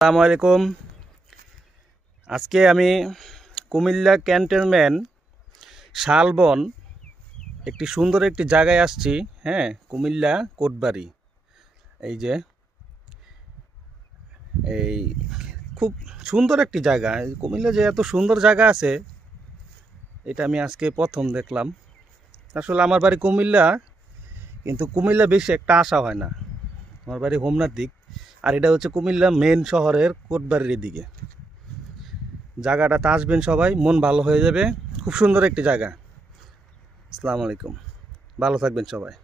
আসসালামু আলাইকুম। আজকে আমি কুমিল্লা ক্যান্টনমেন্ট শালবন একটি সুন্দর একটি জায়গায় আসছি। হ্যাঁ, কুমিল্লা কোটবাড়ি। এই খুব সুন্দর একটি জায়গা। কুমিল্লা যে এত সুন্দর জায়গা আছে এটা আমি আজকে প্রথম দেখলাম। আসলে আমার বাড়ি কুমিল্লা, কিন্তু কুমিল্লা বেশি একটা আসা হয় না। আমার বাড়ি হোমনার দিক, আর এটা হচ্ছে কুমিল্লা মেন শহরের কোটবাড়ির দিকে। জায়গাটাতে আসবেন সবাই, মন ভালো হয়ে যাবে। খুব সুন্দর একটি জায়গা। আসসালামু আলাইকুম, ভালো থাকবেন সবাই।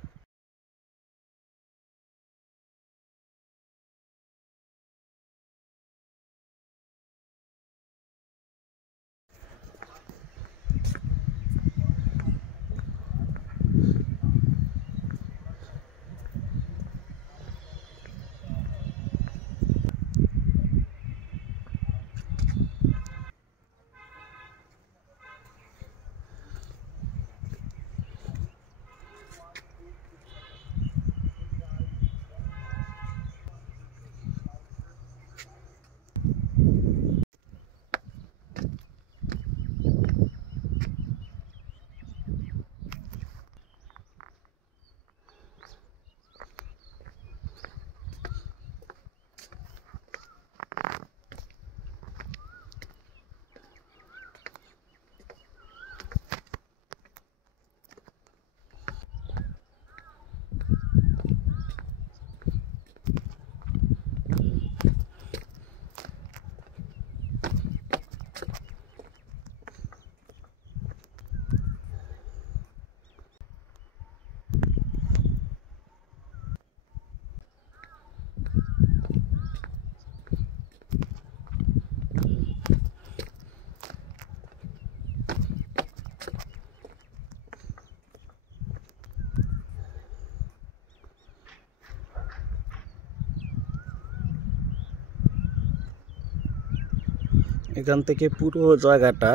এখান থেকে পুরো জায়গাটা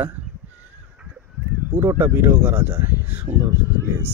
পুরোটা ভিডিও করা যায়। সুন্দর প্লেস।